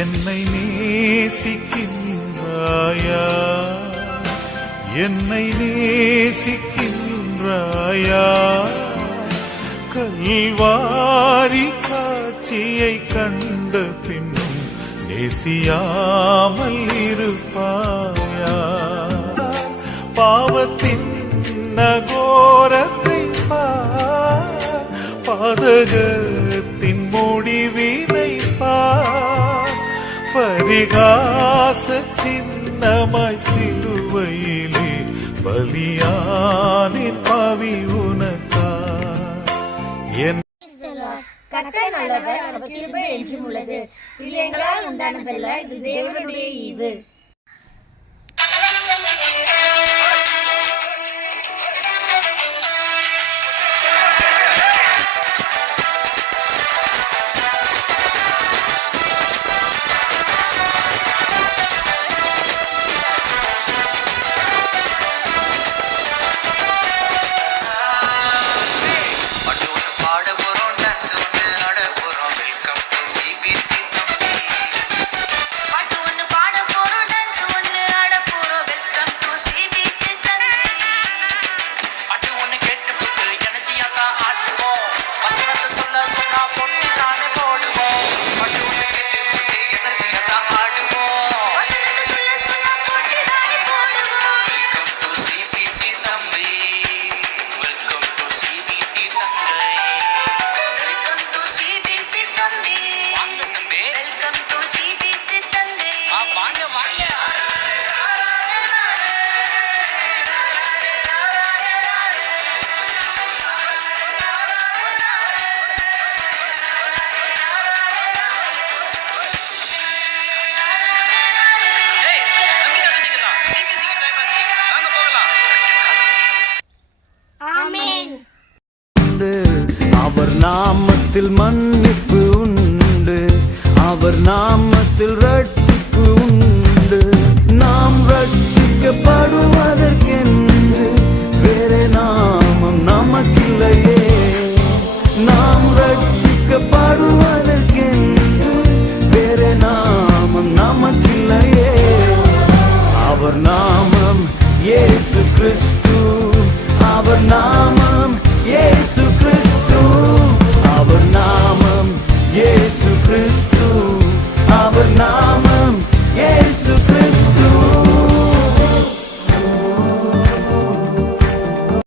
என்னை நேசிக்கின்றாயா என்னை நேசிக்கின்றாயா கல்வாரி காட்சியை கண்ட பின்னும் நேசியாமல் இருப்பாயா பாவத்தின் நகோரத்தை பாதகர் பரிகாச சின்னமாய் சிலுவையிலே பலியானின் பவி உனக்கா என் நல்லவர் அவர் கிருபை என்றும் உள்ளது இது எங்களால் உண்டானதல்ல இது தேவனுடைய ஈவு உண்டு அவர் நாமத்தில் மன்னிப்பு உண்டு அவர் நாமத்தில் ரட்சிப்பு உண்டு நாம் ரட்சிக்கப்படுவதற்கென்று வேறு நாமம் நமக்கில்லையே நாம் ரட்சிக்கப்படுவதற்கென்று வேறு நாமம் நமக்கில்லையே அவர் நாமம் ஏசு கிறிஸ்து